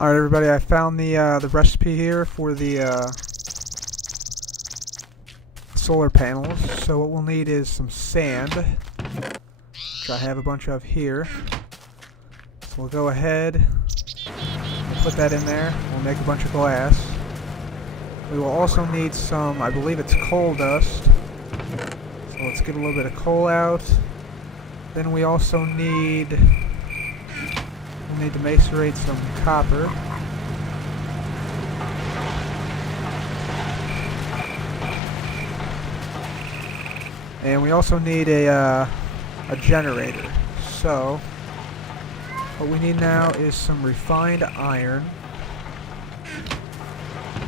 Alright everybody, I found the recipe here for the solar panels. So what we'll need is some sand, which I have a bunch of here. So we'll go ahead, we'll put that in there, we'll make a bunch of glass. We will also need some, I believe it's coal dust. So let's get a little bit of coal out. Then we also need, we'll need to macerate some copper. And we also need a generator. So what we need now is some refined iron.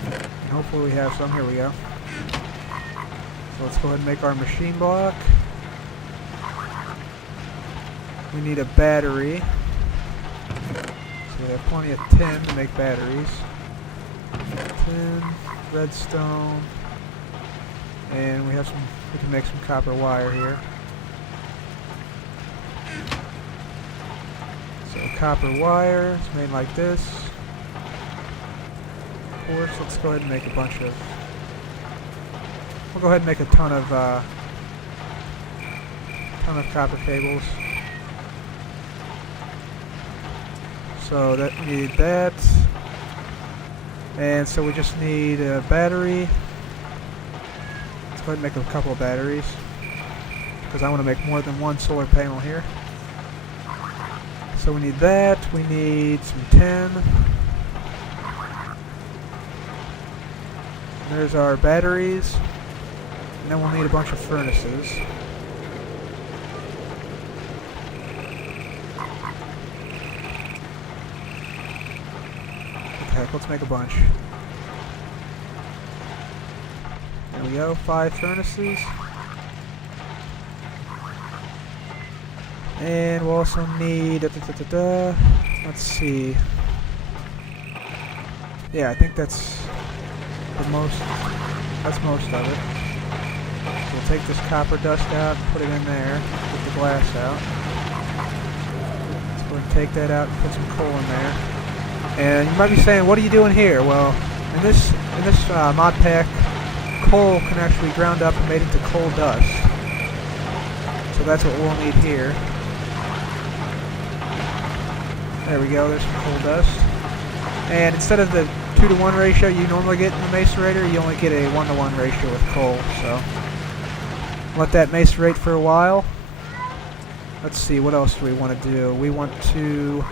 And hopefully we have some. Here we go. So let's go ahead and make our machine block. We need a battery. So we have plenty of tin to make batteries. Tin, redstone, and we can make some copper wire here. So copper wire is made like this. Of course, let's go ahead and make a bunch of. We'll go ahead and make a ton of copper cables. So that we need that, and so we just need a battery. Let's go ahead and make a couple of batteries, because I want to make more than one solar panel here. So we need that, we need some tin. There's our batteries, and then we'll need a bunch of furnaces. Okay, let's make a bunch. There we go, 5 furnaces. And we'll also need, let's see. Yeah, I think that's most of it. So we'll take this copper dust out and put it in there, get the glass out. Let's go ahead and take that out and put some coal in there. And you might be saying, what are you doing here? Well, in this mod pack, coal can actually be ground up and made into coal dust. So that's what we'll need here. There we go, there's some coal dust. And instead of the 2-to-1 ratio you normally get in the macerator, you only get a 1-to-1 ratio with coal. So let that macerate for a while. Let's see, what else do we want to do? We want to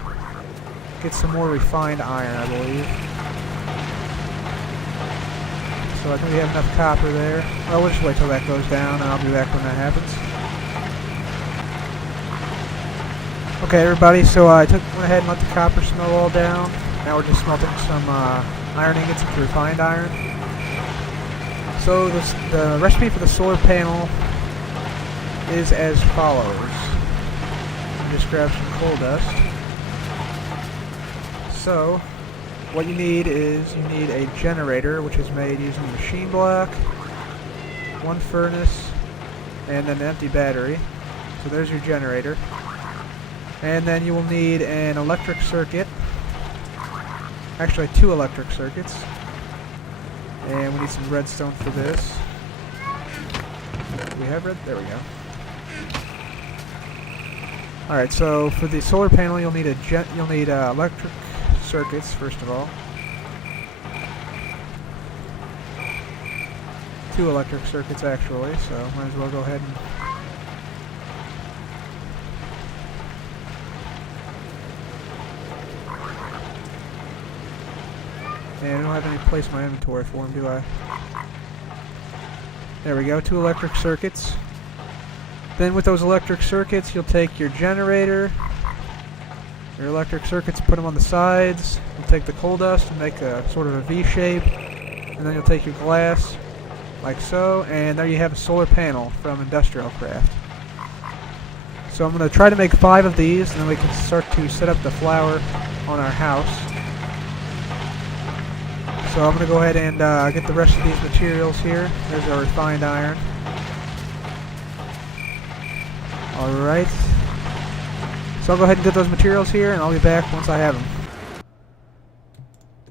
get some more refined iron, I believe. So I think we have enough copper there. Well, we'll just wait till that goes down, and I'll be back when that happens. Okay, everybody, so I went ahead and let the copper smelt all down. Now we're just smelting some iron ingots into refined iron. So the recipe for the solar panel is as follows. Just grab some coal dust. So what you need is you need a generator, which is made using a machine block, 1 furnace, and then an empty battery. So there's your generator. And then you will need an electric circuit. Actually, 2 electric circuits. And we need some redstone for this. Do we have red? There we go. Alright, so for the solar panel, you'll need electric circuits first of all. 2 electric circuits actually, so might as well go ahead and I don't have any place in my inventory for them, do I? There we go, 2 electric circuits. Then with those electric circuits, you'll take your generator, your electric circuits, put them on the sides. You'll take the coal dust and make a sort of a V shape. And then you'll take your glass, like so, and there you have a solar panel from Industrial Craft. So I'm going to try to make 5 of these, and then we can start to set up the flower on our house. So I'm going to go ahead and get the rest of these materials here. There's our refined iron. Alright. So I'll go ahead and get those materials here, and I'll be back once I have them.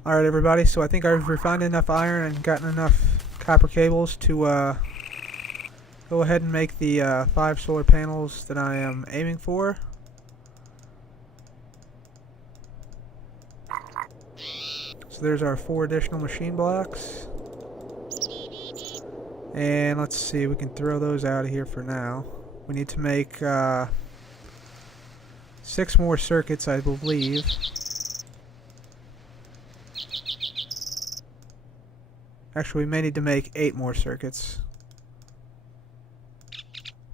Alright everybody, so I think I've refined enough iron and gotten enough copper cables to go ahead and make the 5 solar panels that I am aiming for. So there's our 4 additional machine blocks. And let's see, we can throw those out of here for now. We need to make 6 more circuits, I believe. Actually, we may need to make 8 more circuits.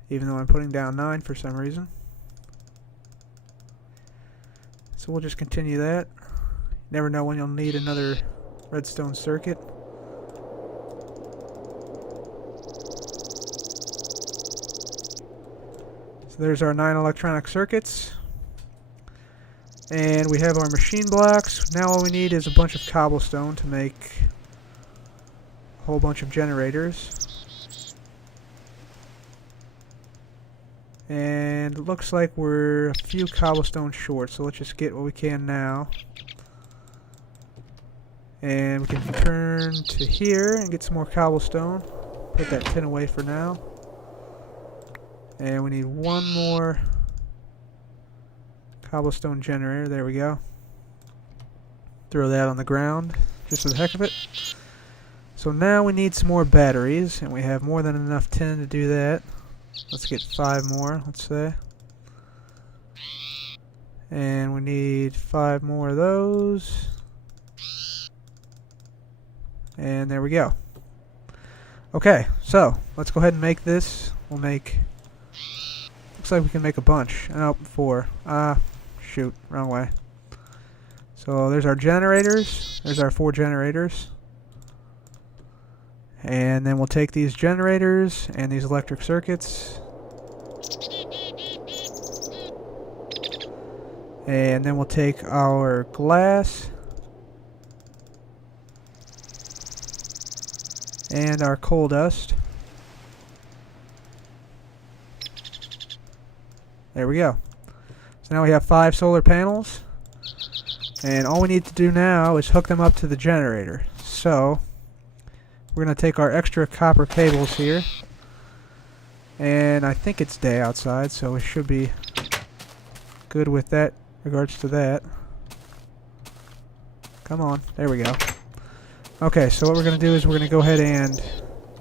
Even though I'm putting down 9 for some reason. So we'll just continue that. Never know when you'll need another redstone circuit. So there's our 9 electronic circuits. And we have our machine blocks. Now all we need is a bunch of cobblestone to make a whole bunch of generators. And it looks like we're a few cobblestone short, so let's just get what we can now. And we can turn to here and get some more cobblestone. Put that tin away for now. And we need 1 more cobblestone generator. There we go. Throw that on the ground just for the heck of it. So now we need some more batteries, and we have more than enough tin to do that. Let's get 5 more, let's say. And we need 5 more of those. And there we go. Okay, so let's go ahead and make this. We'll make... Looks like we can make a bunch. Oh, 4. Shoot, wrong way. So there's our generators. There's our 4 generators. And then we'll take these generators and these electric circuits. And then we'll take our glass and our coal dust. There we go. So now we have 5 solar panels. And all we need to do now is hook them up to the generator. So we're going to take our extra copper cables here. And I think it's day outside, so we should be good with that in regards to that. Come on, there we go. Okay, so what we're going to do is we're going to go ahead and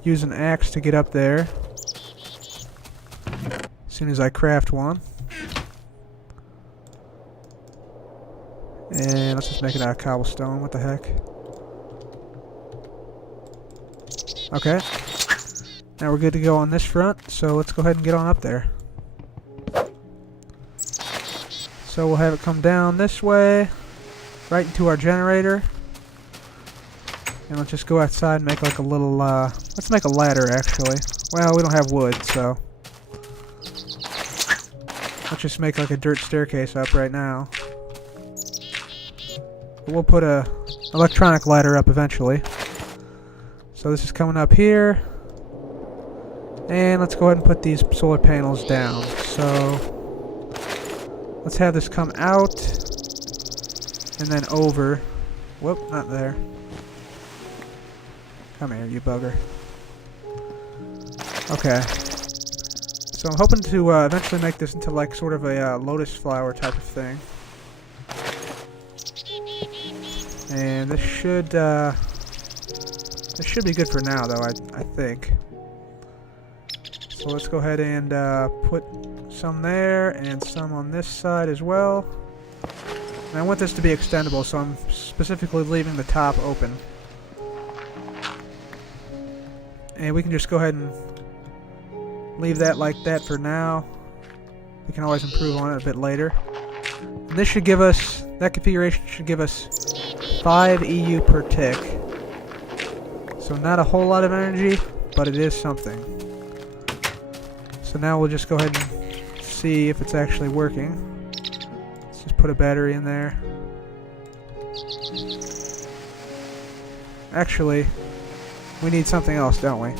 use an axe to get up there. As soon as I craft one. And let's just make it out of cobblestone, what the heck. Okay, now we're good to go on this front, so let's go ahead and get on up there. So we'll have it come down this way, right into our generator. And let's just go outside and make like a little, let's make a ladder actually. Well, we don't have wood, so let's just make like a dirt staircase up right now. But we'll put a electronic ladder up eventually. So this is coming up here. And let's go ahead and put these solar panels down. So let's have this come out and then over. Whoop, not there. Come here, you bugger. Okay. So I'm hoping to eventually make this into like sort of a lotus flower type of thing. And this should be good for now, though, I think. So let's go ahead and put some there and some on this side as well. And I want this to be extendable, so I'm specifically leaving the top open. And we can just go ahead and leave that like that for now. We can always improve on it a bit later. And this should give us, that configuration should give us 5 EU per tick. So not a whole lot of energy, but it is something. So now we'll just go ahead and see if it's actually working. Let's just put a battery in there. Actually, we need something else, don't we?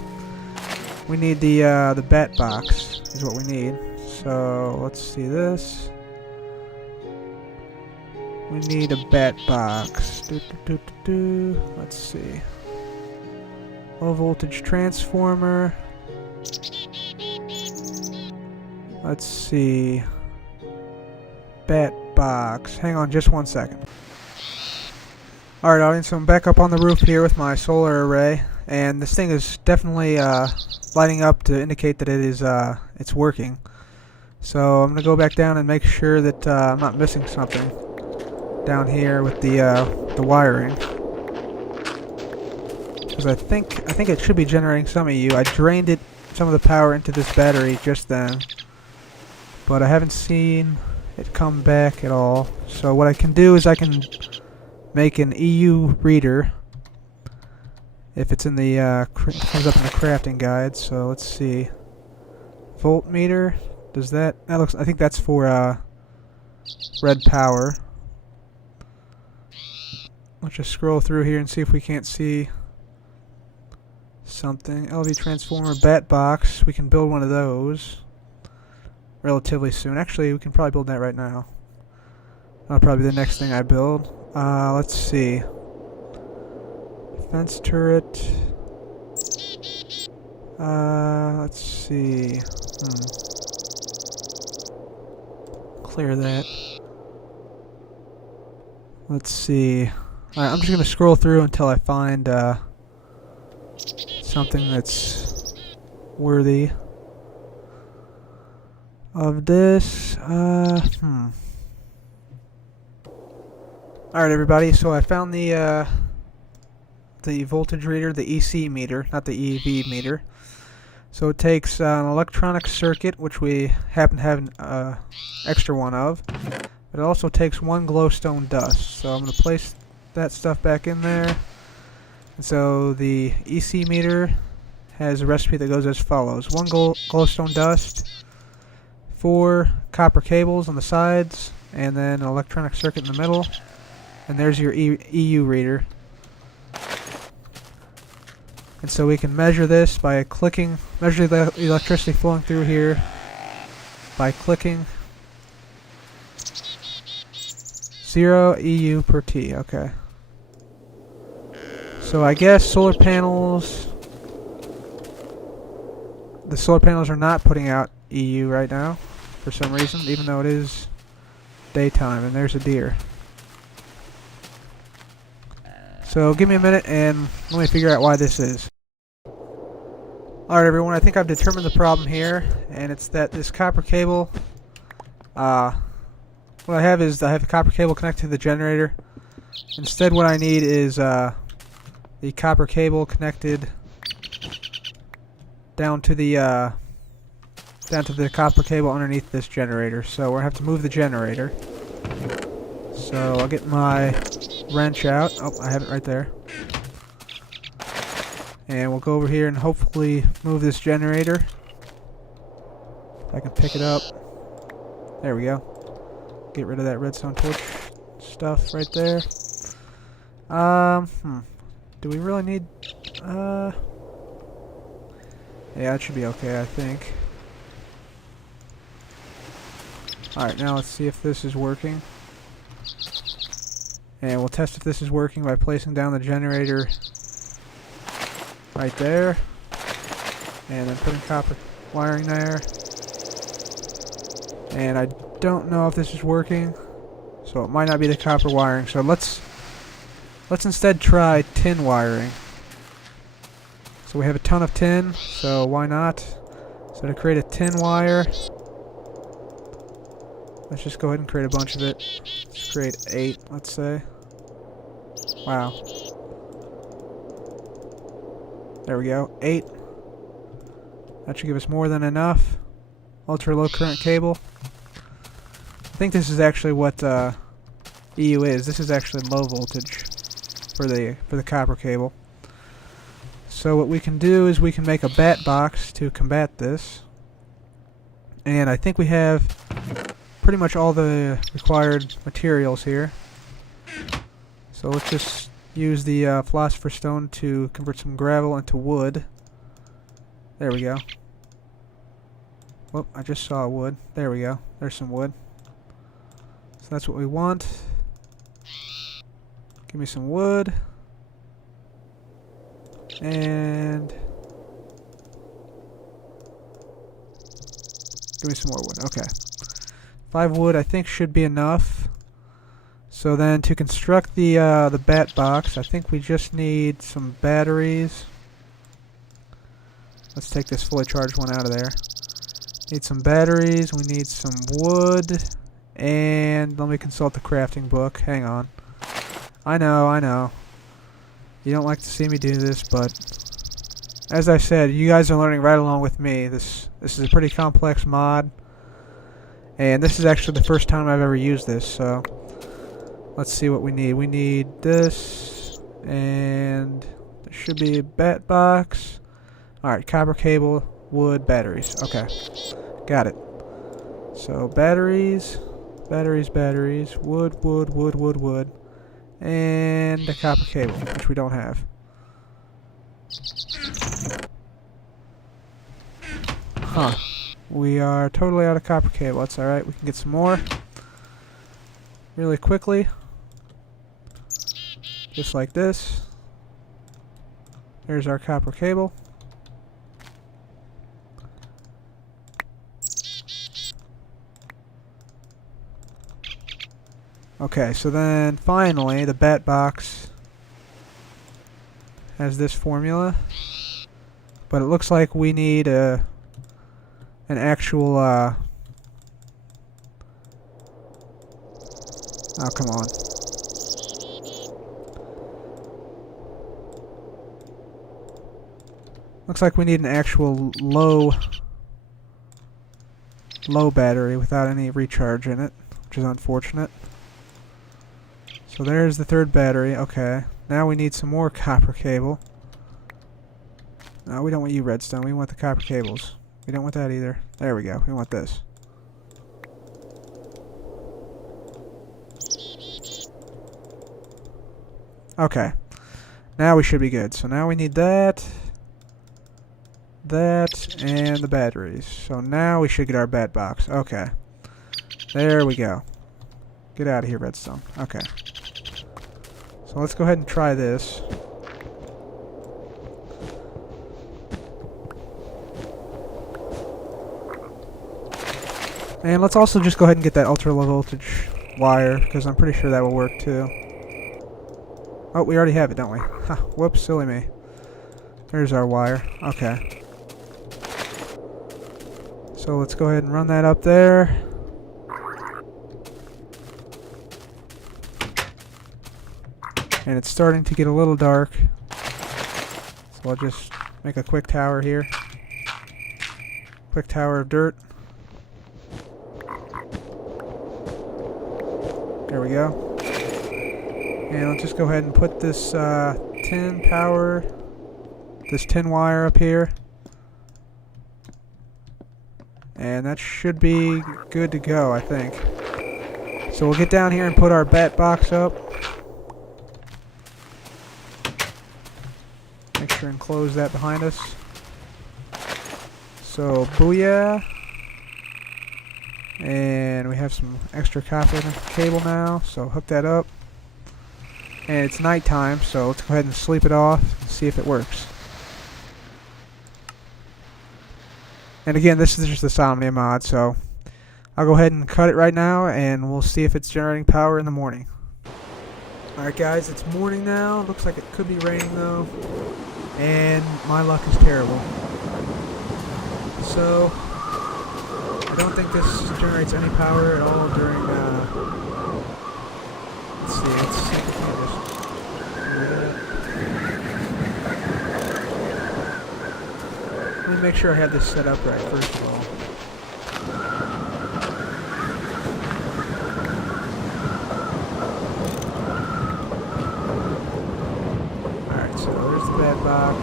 We need the bat box is what we need. So let's see this. we need a bat box. Let's see. Low voltage transformer. Let's see. Bat box. Hang on just 1 second. Alright audience, so I'm back up on the roof here with my solar array, and this thing is definitely lighting up to indicate that it is it's working. So I'm going to go back down and make sure that I'm not missing something down here with the wiring. Because I think it should be generating some EU. I drained some of the power into this battery just then, but I haven't seen it come back at all. So what I can do is I can make an EU reader if it's in the comes up in the crafting guide. So let's see, voltmeter. Does that looks? I think that's for red power. Let's just scroll through here and see if we can't see something. LV transformer, bat box. We can build one of those relatively soon. Actually, we can probably build that right now. That'll probably be the next thing I build. Let's see. Fence turret. Let's see. Clear that. Let's see. Alright, I'm just gonna scroll through until I find something that's worthy of this. Alright everybody, so I found the voltage reader, the EC meter, not the EV meter. So it takes an electronic circuit, which we happen to have an extra one of. But it also takes one glowstone dust. So I'm going to place that stuff back in there. And so the EC meter has a recipe that goes as follows. 1 glowstone dust, 4 copper cables on the sides, and then an electronic circuit in the middle. And there's your EU reader. And so we can measure this by clicking, measure the electricity flowing through here by clicking 0 EU per T. Okay. So I guess solar panels, the solar panels are not putting out EU right now for some reason, even though it is daytime. And there's a deer. So give me a minute and let me figure out why this is. Alright everyone, I think I've determined the problem here, and it's that this copper cable, what I have is I have a copper cable connected to the generator. Instead what I need is the copper cable connected down to the copper cable underneath this generator. So we're going to have to move the generator. So I'll get my wrench out. Oh, I have it right there. And we'll go over here and hopefully move this generator. If I can pick it up. There we go. Get rid of that redstone torch stuff right there. Do we really need... Yeah, it should be okay, I think. Alright, now let's see if this is working. And we'll test if this is working by placing down the generator right there. And then putting copper wiring there. And I don't know if this is working, so it might not be the copper wiring. So let's instead try tin wiring. So we have a ton of tin, so why not? So to create a tin wire, let's just go ahead and create a bunch of it. Let's create 8, let's say. Wow. There we go, 8. That should give us more than enough. Ultra low current cable. I think this is actually what EU is. This is actually low voltage for the copper cable. So what we can do is we can make a bat box to combat this. And I think we have pretty much all the required materials here. So let's just use the philosopher's stone to convert some gravel into wood. There we go. Whoop, I just saw wood. There we go. There's some wood. So that's what we want. Give me some wood. And give me some more wood. Okay. 5 wood I think should be enough. So then to construct the bat box, I think we just need some batteries. Let's take this fully charged one out of there. Need some batteries, we need some wood, and let me consult the crafting book. Hang on. I know. You don't like to see me do this, but as I said, you guys are learning right along with me. This is a pretty complex mod, and this is actually the first time I've ever used this, so let's see what we need. We need this, and there should be a bat box. Alright, copper cable, wood, batteries. Okay, got it. So batteries, wood, and a copper cable, which we don't have. Huh. We are totally out of copper cable. That's alright, we can get some more really quickly. Just like this. There's our copper cable. Okay, so then finally the bat box has this formula, but it looks like we need an actual oh, come on. Looks like we need an actual low battery without any recharge in it, which is unfortunate. So there's the third battery. Okay. Now we need some more copper cable. No, we don't want you redstone. We want the copper cables. We don't want that either. There we go. We want this. Okay. Now we should be good. So now we need that, and the batteries. So now we should get our bat box. Okay. There we go. Get out of here, redstone. Okay. So let's go ahead and try this. And let's also just go ahead and get that ultra low voltage wire, because I'm pretty sure that will work too. Oh, we already have it, don't we? Huh, whoops, silly me. There's our wire. Okay. So let's go ahead and run that up there. And it's starting to get a little dark. So I'll just make a quick tower here. Quick tower of dirt. There we go. And I'll just go ahead and put this tin wire up here. And that should be good to go, I think. So we'll get down here and put our bat box up. Make sure and close that behind us. So, booyah. And we have some extra copper cable now, so hook that up. And it's nighttime, so let's go ahead and sleep it off and see if it works. And again, this is just the Somnia mod, so I'll go ahead and cut it right now, and we'll see if it's generating power in the morning. Alright guys, it's morning now. Looks like it could be raining though. And my luck is terrible. So, I don't think this generates any power at all during, let's see, let's see if we can just... Let me make sure I have this set up right, first of all. Alright, so there's the bat box.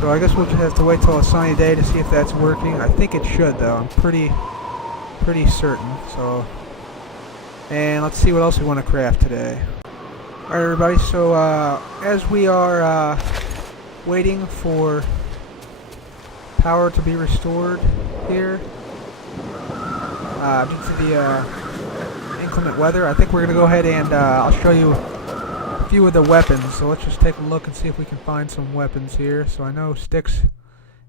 So I guess we'll just have to wait till a sunny day to see if that's working. I think it should though. I'm pretty certain. So And let's see what else we want to craft today. Alright everybody, so as we are waiting for power to be restored here, due to the inclement weather, I think we're going to go ahead and I'll show you a few of the weapons. So let's just take a look and see if we can find some weapons here. So I know sticks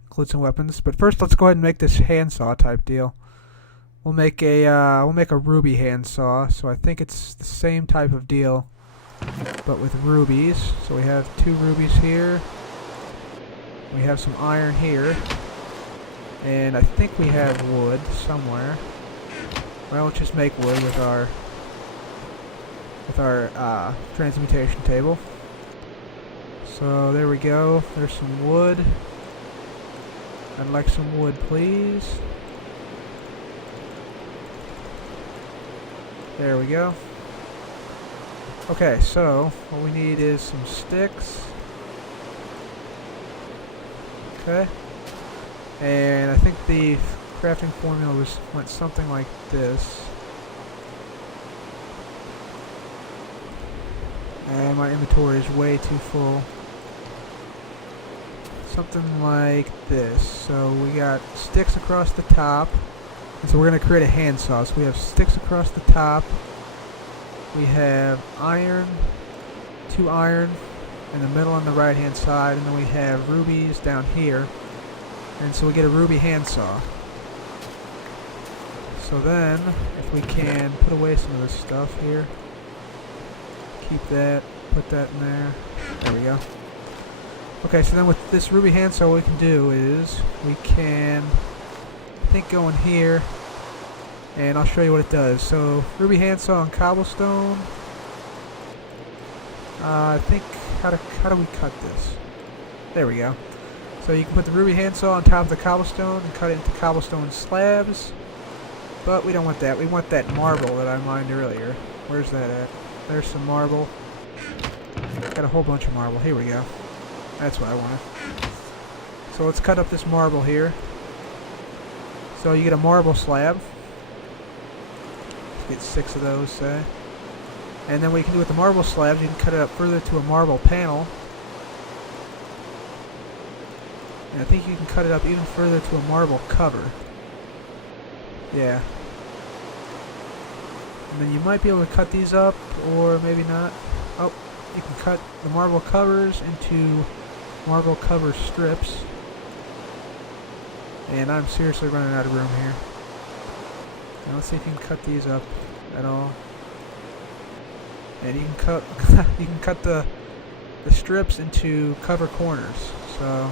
include some weapons, but first let's go ahead and make this handsaw type deal. We'll make a ruby handsaw. So I think it's the same type of deal, but with rubies. So we have 2 rubies here. We have some iron here, and I think we have wood somewhere. Well, let's just make wood with our transmutation table. So there we go. There's some wood. I'd like some wood, please. There we go. Okay, so what we need is some sticks. Okay. And I think the crafting formula went something like this. And my inventory is way too full. Something like this. So we got sticks across the top. And so we're going to create a handsaw. So we have sticks across the top. We have iron, 2 iron in the middle on the right hand side, and then we have rubies down here. And so we get a ruby handsaw. So then, if we can put away some of this stuff here, keep that, put that in there. There we go. Okay, so then with this ruby handsaw, what we can do is we can, I think, go in here, and I'll show you what it does. So ruby handsaw and cobblestone. I think, how do we cut this? There we go. So you can put the ruby handsaw on top of the cobblestone and cut it into cobblestone slabs. But we don't want that. We want that marble that I mined earlier. Where's that at? There's some marble. Got a whole bunch of marble. Here we go. That's what I wanted. So let's cut up this marble here. So you get a marble slab. Let's get 6 of those, say. And then what you can do with the marble slabs, you can cut it up further to a marble panel. And I think you can cut it up even further to a marble cover. Yeah. And then you might be able to cut these up, or maybe not. Oh, you can cut the marble covers into marble cover strips. And I'm seriously running out of room here. Now let's see if you can cut these up at all. And you can cut you can cut the strips into cover corners. So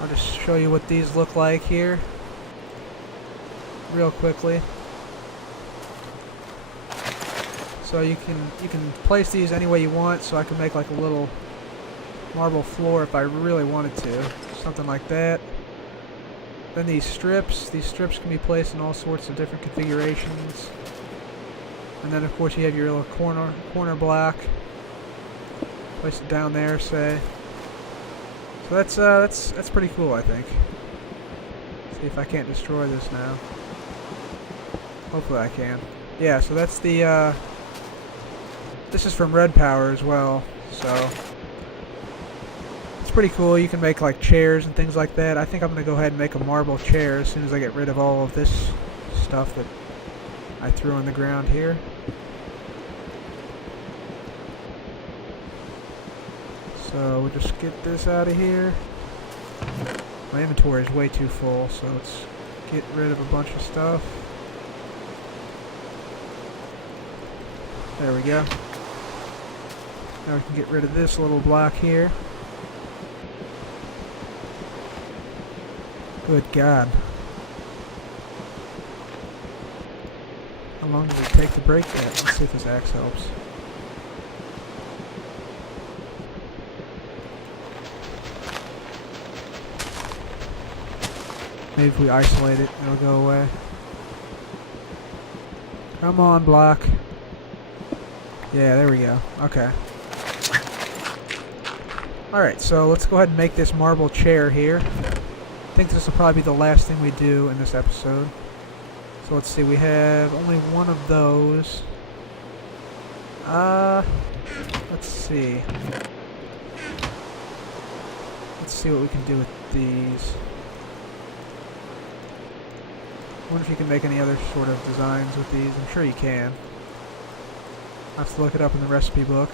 I'll just show you what these look like here real quickly. So you can place these any way you want. So I can make like a little marble floor if I really wanted to, something like that. Then these strips can be placed in all sorts of different configurations. And then of course you have your little corner block. Place it down there, say. So that's pretty cool, I think. See if I can't destroy this now. Hopefully I can. Yeah, so that's the this is from Red Power as well, so it's pretty cool. You can make like chairs and things like that. I think I'm gonna go ahead and make a marble chair as soon as I get rid of all of this stuff that I threw on the ground here. So we'll just get this out of here. My inventory is way too full, so let's get rid of a bunch of stuff. There we go. Now we can get rid of this little block here. Good God. How long does it take to break that? Let's see if this axe helps. Maybe if we isolate it, it'll go away. Come on, block. Yeah, there we go. Okay. Alright, so let's go ahead and make this marble chair here. I think this will probably be the last thing we do in this episode. So let's see, we have only one of those. Let's see. Let's see what we can do with these. I wonder if you can make any other sort of designs with these. I'm sure you can. I'll have to look it up in the recipe book.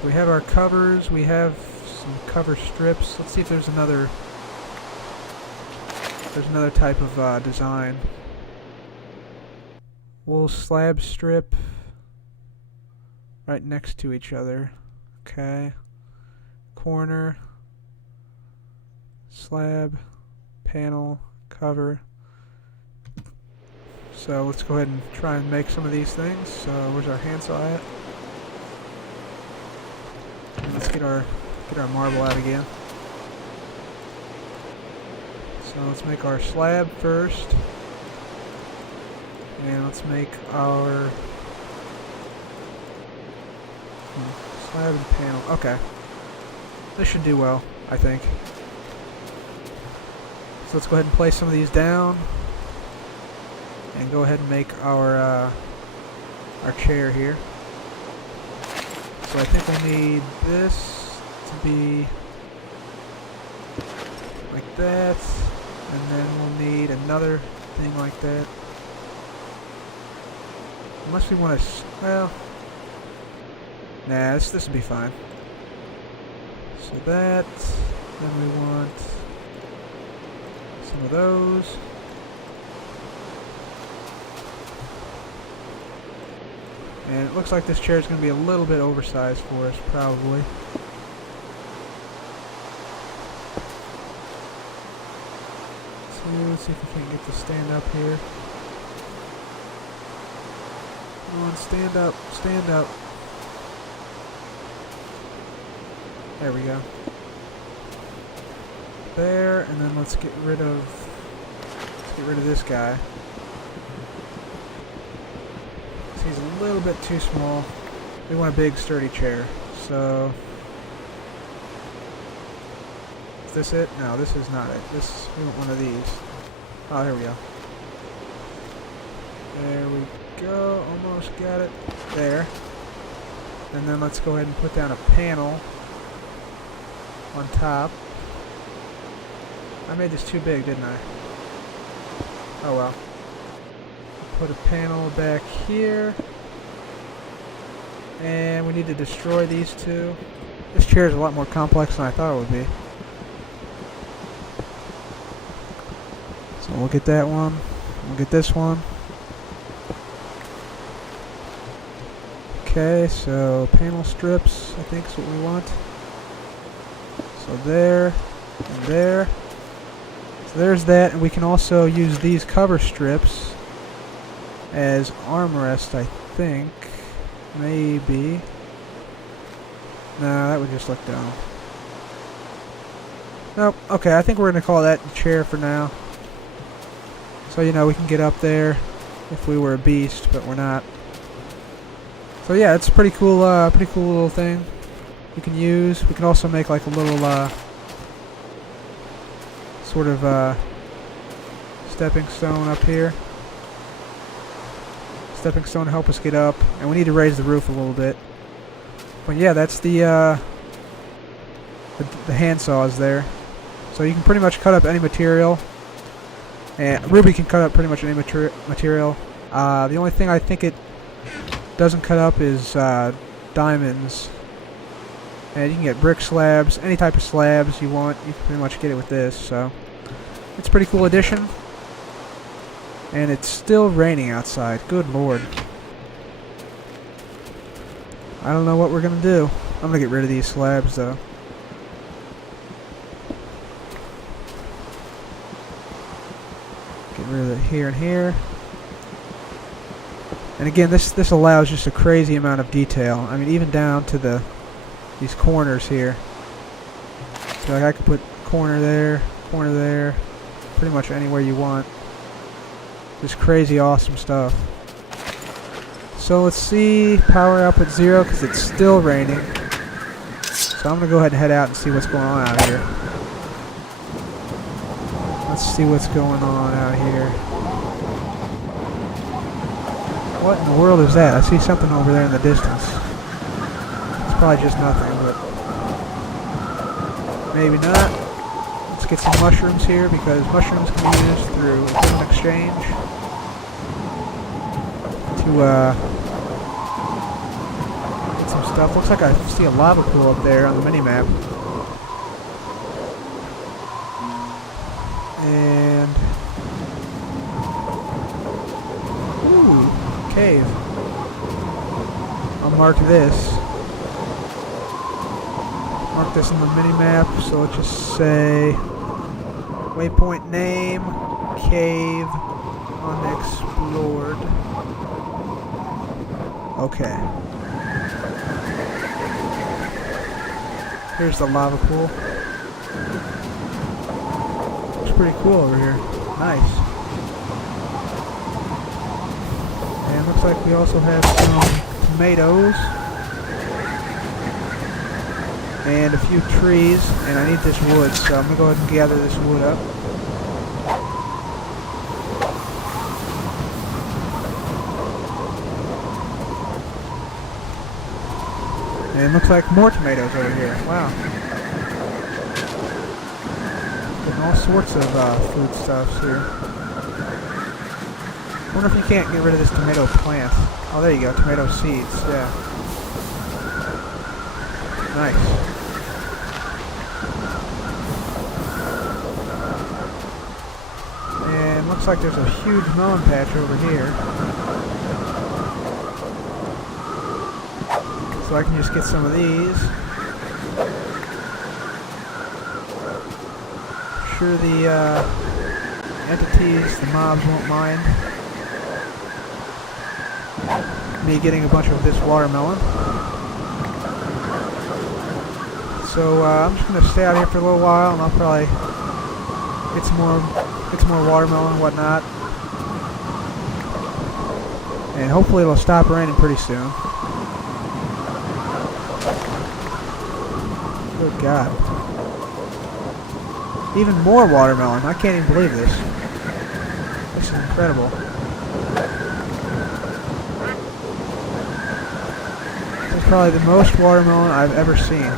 So we have our covers. We have some cover strips. Let's see if there's another type of design. Wool slab strip right next to each other. Okay. Corner, slab, panel, cover. So let's go ahead and try and make some of these things. So where's our handsaw at? And let's get our marble out again. So let's make our slab first. And let's make our slab and panel. Okay. This should do well, I think. So let's go ahead and place some of these down. And go ahead and make our chair here. So I think we'll need this to be like that. And then we'll need another thing like that. Unless we want to, well, nah, this will be fine. So that, then we want some of those. And it looks like this chair is going to be a little bit oversized for us, probably. So let's see if we can get to stand up here. Come on, stand up, stand up. There we go. There, and then let's get rid of this guy. He's a little bit too small. We want a big, sturdy chair. So, is this it? No, this is not it. We want one of these. Oh, here we go. There we go. Almost got it. There. And then let's go ahead and put down a panel on top. I made this too big, didn't I? Oh well. Put a panel back here. And we need to destroy these two. This chair is a lot more complex than I thought it would be. So we'll get that one. We'll get this one. Okay, so panel strips, I think is what we want. So there, and there. So there's that, and we can also use these cover strips as armrests, I think. Maybe. No, that would just look dumb. Nope. Okay, I think we're going to call that the chair for now. So, you know, we can get up there if we were a beast, but we're not. So yeah, it's a pretty cool little thing you can use. We can also make like a little sort of stepping stone up here. Stepping stone to help us get up, and we need to raise the roof a little bit. But yeah, that's the handsaw is there, so you can pretty much cut up any material, and Ruby can cut up pretty much any material. The only thing I think it doesn't cut up is diamonds, and you can get brick slabs, any type of slabs you want. You can pretty much get it with this, so it's a pretty cool addition. And it's still raining outside. Good lord. I don't know what we're gonna do. I'm gonna get rid of these slabs though. Get rid of it here and here. And again, this allows just a crazy amount of detail. I mean, even down to these corners here. So like I could put corner there, pretty much anywhere you want. Just crazy awesome stuff. So let's see, power output 0 because it's still raining. So I'm going to go ahead and head out and see what's going on out here. Let's see what's going on out here. What in the world is that? I see something over there in the distance. It's probably just nothing, but maybe not. Let's get some mushrooms here because mushrooms can be used through human exchange to get some stuff. Looks like I see a lava pool up there on the mini-map. And ooh, cave. I'll mark this. Mark this on the mini-map, so let's just say waypoint name, cave, unexplored. Okay. Here's the lava pool. Looks pretty cool over here. Nice. And looks like we also have some tomatoes. And a few trees, and I need this wood, so I'm going to go ahead and gather this wood up. And looks like more tomatoes over here. Wow. Getting all sorts of foodstuffs here. I wonder if you can't get rid of this tomato plant. Oh, there you go, tomato seeds, yeah. Nice. And looks like there's a huge melon patch over here. So I can just get some of these. I'm sure the entities, the mobs won't mind me getting a bunch of this watermelon. So I'm just going to stay out here for a little while, and I'll probably get some more watermelon and whatnot. And hopefully it'll stop raining pretty soon. Good God. Even more watermelon. I can't even believe this. This is incredible. This is probably the most watermelon I've ever seen.